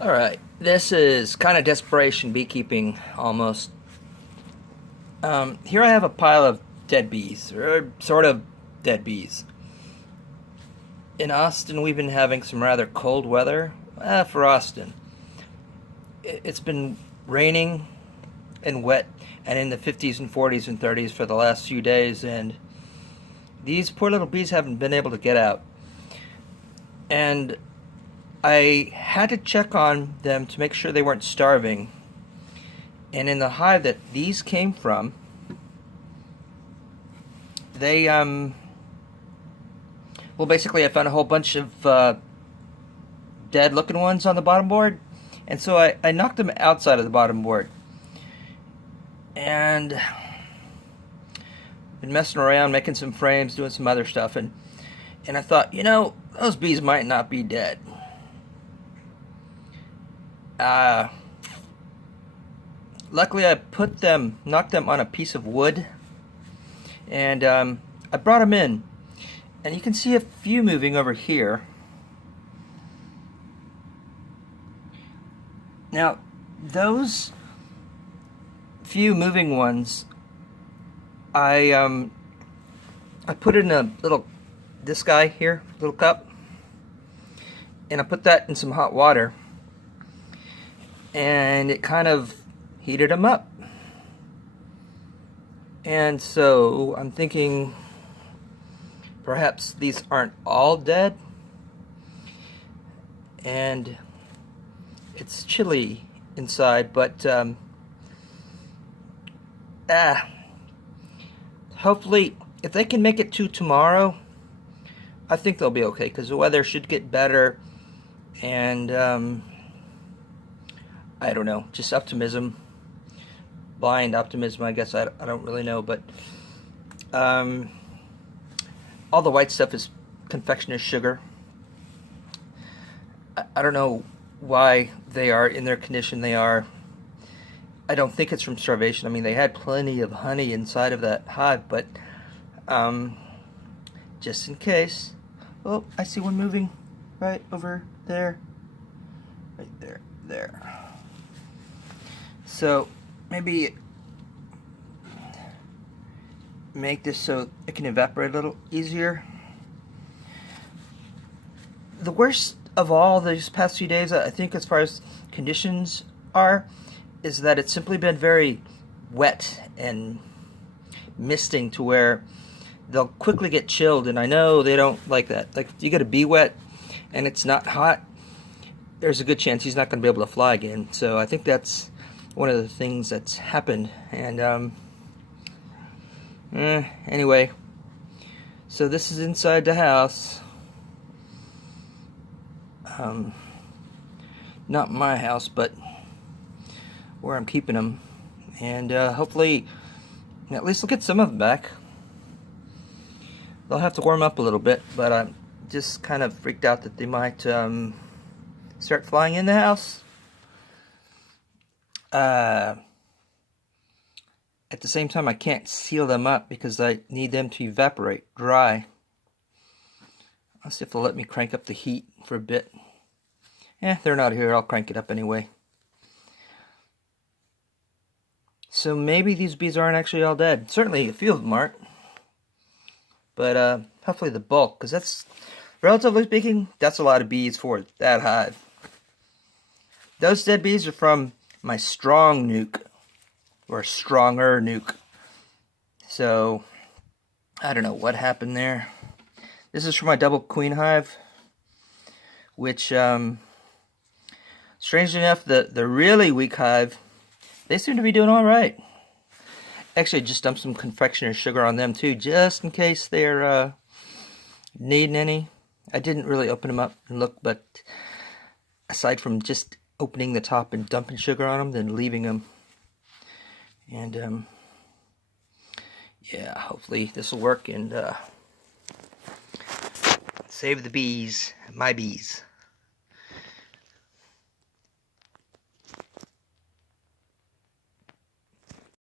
Alright, this is kind of desperation beekeeping, almost. Here I have a pile of dead bees, or sort of dead bees. In Austin, we've been having some rather cold weather. For Austin. It's been raining and wet and in the 50s and 40s and 30s for the last few days, and these poor little bees haven't been able to get out. And I had to check on them to make sure they weren't starving. And in the hive that these came from, they, well, basically I found a whole bunch of dead looking ones on the bottom board. And so I knocked them outside of the bottom board. And been messing around, making some frames, doing some other stuff. And I thought, those bees might not be dead. Luckily I knocked them on a piece of wood, and I brought them in, and you can see a few moving over here. Now those few moving ones, I put in a this guy here, little cup, and I put that in some hot water, and it kind of heated them up. And so I'm thinking perhaps these aren't all dead, and it's chilly inside, but hopefully if they can make it to tomorrow, I think they'll be okay, because the weather should get better. And I don't know, just optimism, blind optimism, I guess. I don't really know, but all the white stuff is confectioner's sugar. I don't know why they are in their condition they are. I don't think it's from starvation. I mean, they had plenty of honey inside of that hive, but just in case. Oh, I see one moving right over there. Right there. So maybe make this so it can evaporate a little easier. The worst of all these past few days, I think, as far as conditions are, is that it's simply been very wet and misting to where they'll quickly get chilled, and I know they don't like that. Like, if you get a bee wet and it's not hot, there's a good chance he's not going to be able to fly again. So I think that's one of the things that's happened. And anyway, so this is inside the house. Not my house, but where I'm keeping them. And hopefully at least we'll get some of them back. They'll have to warm up a little bit, but I'm just kind of freaked out that they might start flying in the house. At the same time, I can't seal them up because I need them to evaporate dry. I'll see if they'll let me crank up the heat for a bit. They're not here. I'll crank it up anyway. So maybe these bees aren't actually all dead. Certainly a few of them aren't. But hopefully the bulk, because that's, relatively speaking, that's a lot of bees for that hive. Those dead bees are from my strong nuke, or stronger nuke. So I don't know what happened there. This is from my double queen hive, which strangely enough, the really weak hive, they seem to be doing all right. Actually, just dumped some confectioner's sugar on them too, just in case they're needing any. I didn't really open them up and look, but aside from just opening the top and dumping sugar on them, then leaving them. And yeah, hopefully this will work and save the bees, my bees.